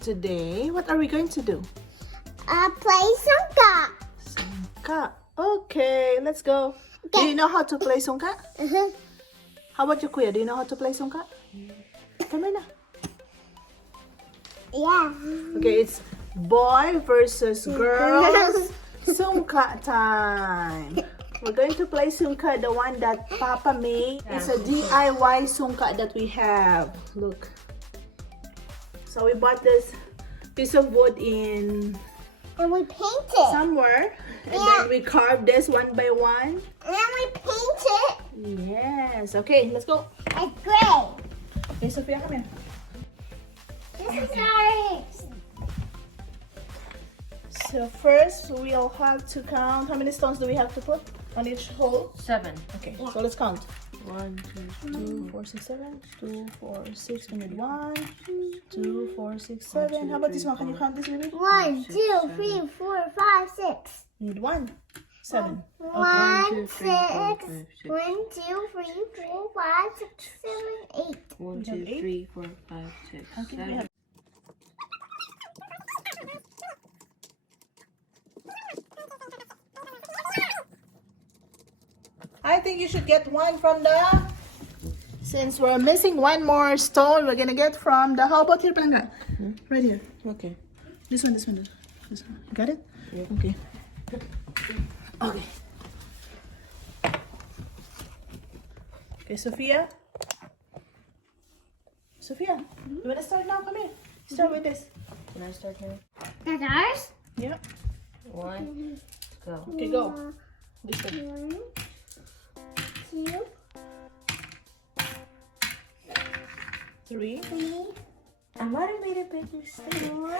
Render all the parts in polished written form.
today, what are we going to do? Play sungka. Sungka. Okay, let's go. Do Okay. you know how to play sungka? Uh-huh. How about you, Kuya? Do you know how to play sungka? Come here now. Yeah. Okay, it's boy versus girls. Sungka time. We're going to play sungka, the one that Papa made. It's a DIY sungka that we have. Look. So we bought this piece of wood in And we paint it. somewhere. And Yeah. then we carved this one by one. And then we paint it. Yes. Okay, let's go. It's gray. Okay, Sophia, come here. This is our... So first, we'll have to count how many stones do we have to put on each hole? 7. Okay, so let's count. 1, 2, 2, 4, 6, 7. 2, 4, 6. We need 1, 2, 4, 6, 7. How about this one? Can you count this, baby? 1, 2, 3, 4, 5, 6. You need 1. 7. 1, 6. 3, 4, 5, 6. 1, 2, 3, 4, 5, 6, 7, 8. 1, have 2, eight? 3, 4, 5, 6, Okay, we 7. have. I think you should get one from the... Since we're missing one more stone, we're gonna get from the... How about here, Palanga? Right here. Okay. This one. This one. Got it? Yeah. Okay. Okay. Okay, Sophia. Sophia, you wanna start now? Come here. Start with this. Can I start now? That's ours? Yeah. 1, go. Okay, go. This way. 1, 2, 3. 3, I might have made a big mistake. 4,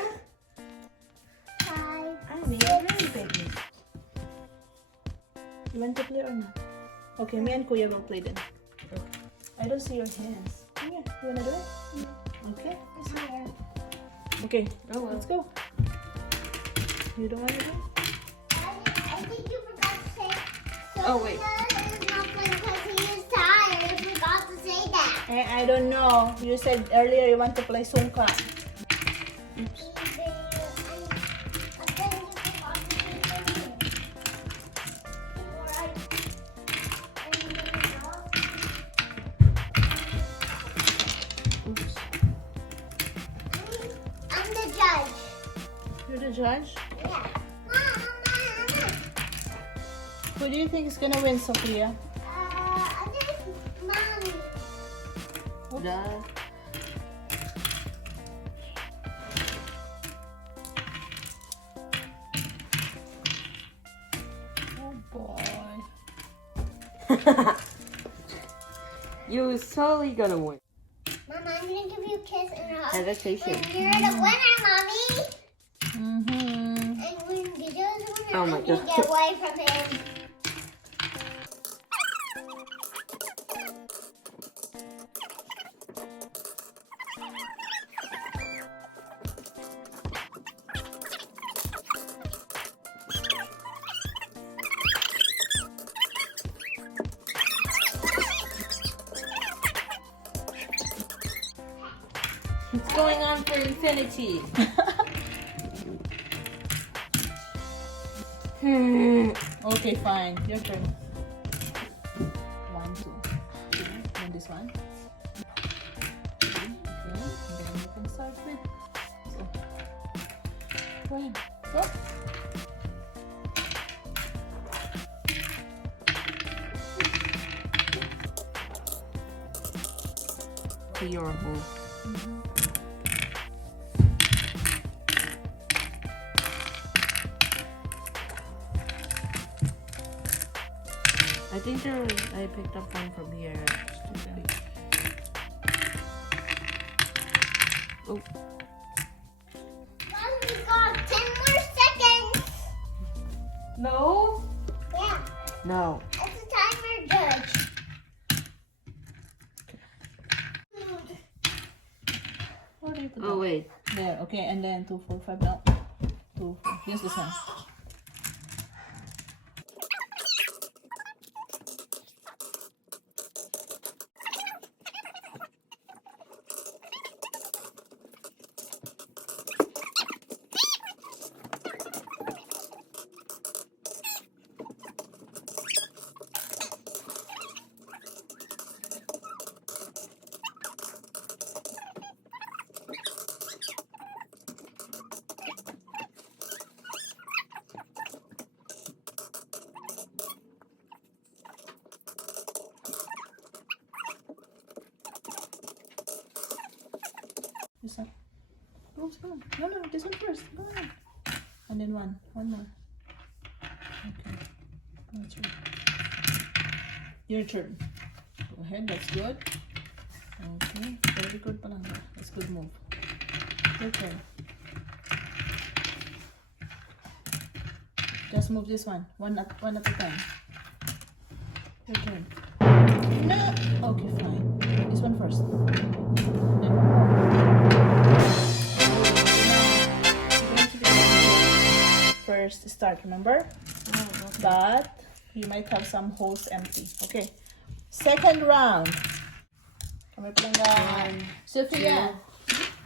5. I made a really big mistake. You want to play or not? Okay, me and Kuya will play then. I don't see your hands. Come here. You wanna do it? Okay. Let's see her. Okay. Oh, well. Let's go. You don't want to do? I think you forgot to say. Oh, wait. Sophia is not playing because he is tired. You forgot to say that. I don't know. You said earlier you want to play sungka. Oops. Oops. I'm the judge. You're the judge. Yeah. Who do you think is gonna win, Sophia? I think Mommy. Duh. Oh boy. You was totally gonna win. Mama, I'm gonna give you a kiss and a hug. Hesitation. You're the winner, Mommy. Mm-hmm. And when you're the winner, Oh my I'm gonna God. get away from him. It's going on for infinity. Okay, fine. Your turn. 1, 2. And this one. 3. Okay. And then you can start with. So. Go ahead. Go. To your hole. I think I picked up one from here. It's too big. Oh, Mom, we got 10 more seconds. no. Yeah, No. it's a timer, Judge. What do you put Oh, down? wait. There. Okay, and then 2, 4, 5 now. 2, 4. Here's this one. Oops, come on. No, no, this one first. Come on. And then one more. Okay. That's right. Your turn. Go ahead, that's good. Okay, very good, Palanga. That's good move. Your turn. Just move this one at a time. Your turn. No. Okay, fine. This one first. Then one more. First start, remember? Oh, okay. But you might have some holes empty. Okay. Second round. Come here, Palanga. Sophia.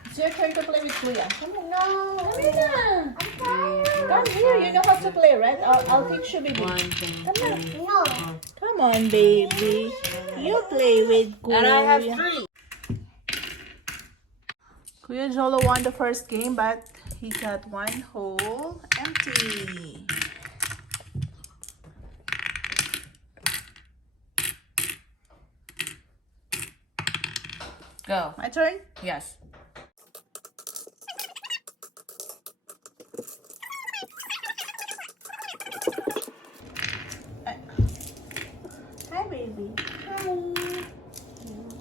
It's your turn to play with Kuya. Come on. No. Come here na. I'm tired. Come here. You know how to play, right? I'll teach you, baby. 1, 2, Come on. 3. No. Come on, baby. You play with Kuya. And I have 3. Kuya Jolo won the first game, but he got one hole empty. Go. My turn? Yes. Hi, baby. Hi.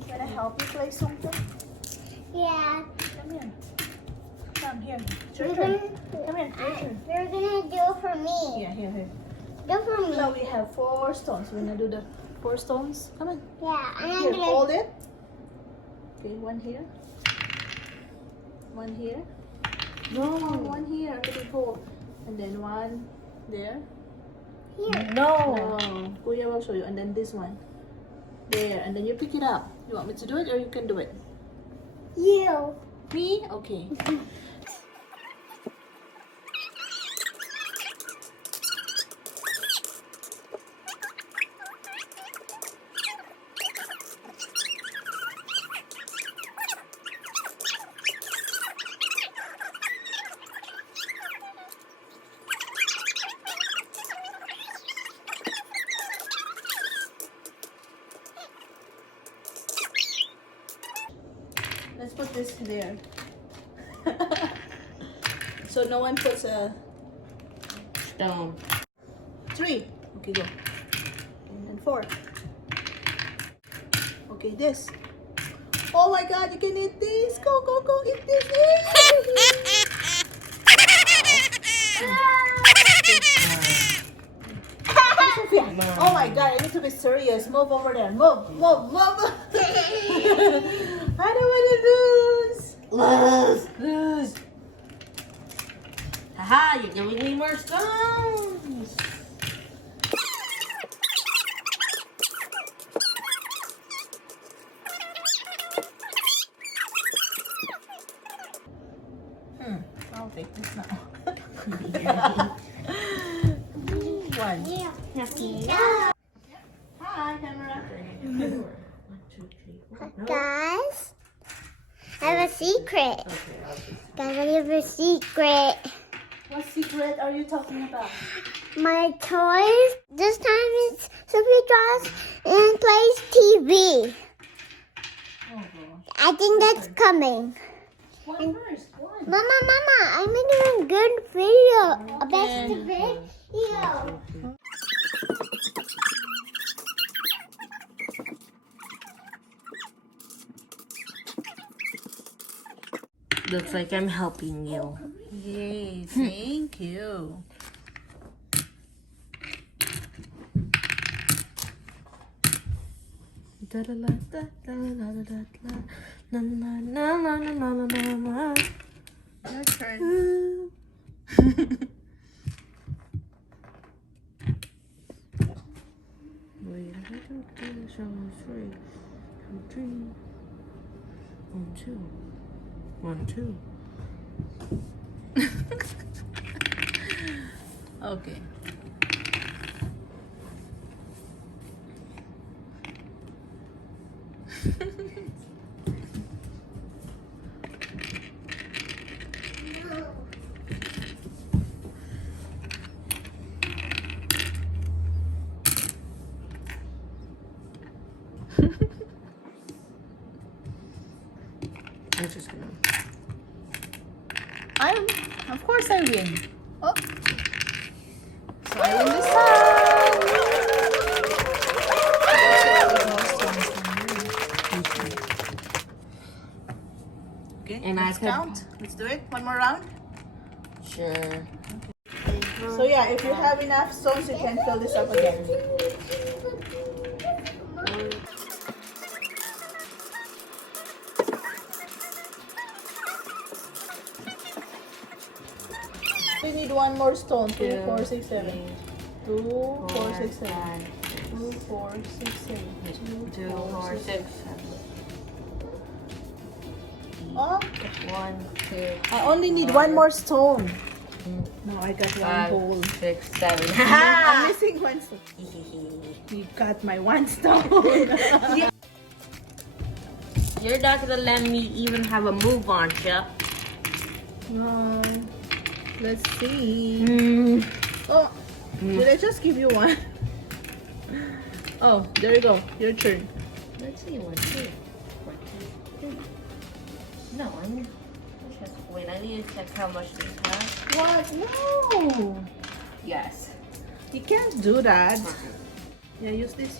Can I help you play sungka? Yeah. Come here. Come here. It's your You're turn. gonna, Come here. Your turn. you're gonna do it for me. Yeah, here. Do it for me. So we have 4 stones. We're gonna do the 4 stones. Come on. Yeah. And I'm Here, gonna. hold it. Okay, one here. One here. No, one here under the hole. And then one there. Here. No. No, Kuya will show you. And then this one. There. And then you pick it up. You want me to do it or you can do it? You. Me? Okay. Let's put this there. So no one puts a Stone. 3. Okay, go. And then 4. Okay, this. Oh my God, you can eat this. Go, go, go, eat this. Sophia. Oh my God, I need to be serious. Move over there. Move, move, move. I don't want to lose. Lose. Haha, you're giving me more stones. I'll take this now. 1. Yeah. Hi, camera. 1, 2, 3, 4. Guys, I have a secret. Okay, I'll just. Guys, I have a secret. What secret are you talking about? My toys. This time it's Sophie draws and plays TV. Oh, gosh. I think that's coming. One first. One. Mama, I made a good video. A best video. Looks like I'm helping you. Yay, thank you. Your turn. One, two. Okay. I'm just gonna. course I win. Oh. So I win this time. Okay, And I let's could- count. Let's do it. One more round. Sure. So yeah, if you have enough stones, you can fill this up again. We need one more stone. 2, 4, 6, 7. 2, 4, 6, 7. 2, 4, 6, 7. 2, 4, 6, 7. Oh, 1, 2, I only need one more stone. No, I got one 5, hole. 6, 7. I'm missing one stone. You got my one stone. You're not gonna let me even have a move on, ya. No. Let's see. Mm. Oh, did I just give you one? Oh, there you go. Your turn. Let's see, 1, 2, 1, 2, 3. No, I need. Let's just wait. I need to check how much this has. What? No. Yes. You can't do that. Yeah, use this,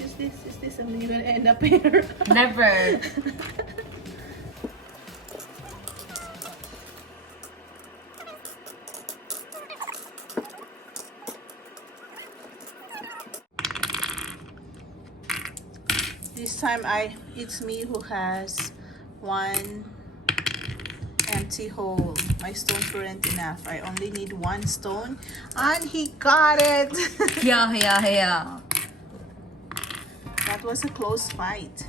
and then you're gonna end up here. Never. This time it's me who has one empty hole. My stones weren't enough. I only need one stone, and he got it. Yeah. That was a close fight.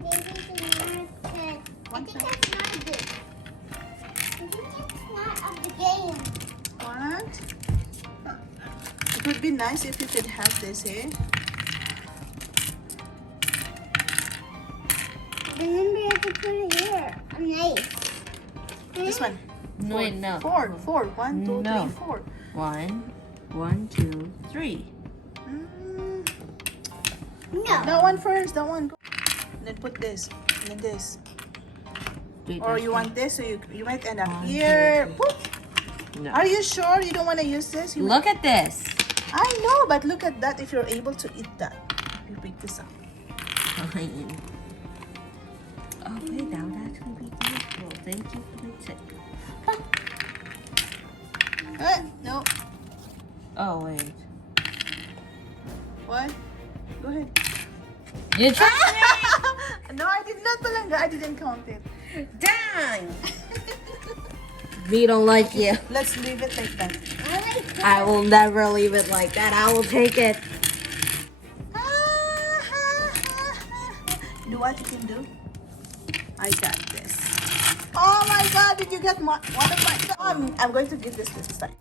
Maybe the I think that's not good. I think that's not of the game. What? It would be nice if you could have this, eh? Remember, you have to put it here. A knife. This one. No, wait, no. 4. 1, 2, No. 3, 4. 1, 2, 3. No. That one first. That one. And then put this. And then this. Wait, Or that's you not- want this, so you might end up 1, 2, here. 3. Boop. No. Are you sure you don't want to use this? Look at this. I know, but look at that if you're able to eat that. You pick this up. Fine. Oh wait, that would actually be beautiful. Thank you for the tip. No. Oh wait. What? Go ahead. You tried No, I did not talaga. I didn't count it. it! Dang! We don't like you. Let's leave it like that. I like that. I will never leave it like that. I will take it. Do what you can do. I got this. Oh my God! Did you get one of my? I'm going to give this time.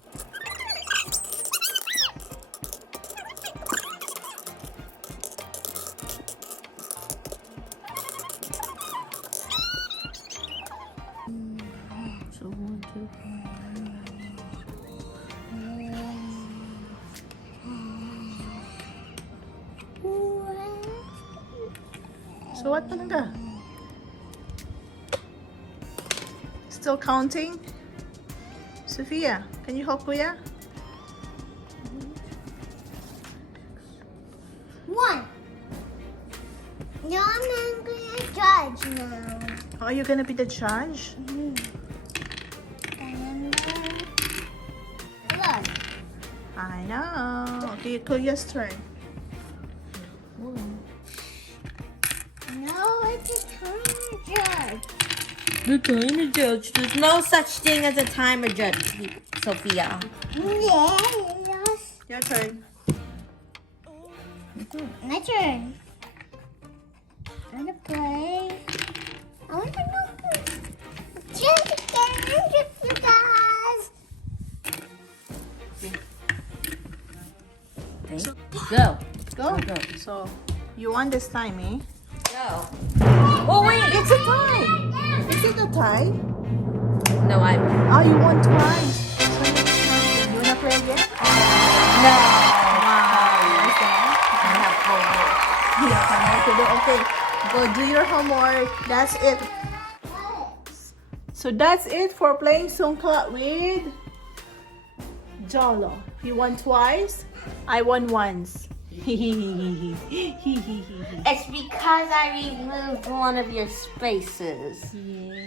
So 1, 2, 3. So what talaga? Still counting? Sophia, can you help Kuya? 1. No, I'm not gonna judge now. Are you gonna be the judge? Look. I know. Okay, Kuya's turn. No, it's a timer judge. The timer judge. There's no such thing as a timer judge, Sophia. Yes. Your turn. My turn. I want to play. I want to go just again, you guys. Go. Go. Go. So, you won this time, eh? Go. Oh wait, it's a tie. Is it a tie? No, I. Oh, you won twice. So next time, you wanna play again? No. I have homework. You have homework to do. Okay, go do your homework. That's it. So that's it for playing sungka with Jolo. He won twice. I won once. It's because I removed one of your spaces. Yeah.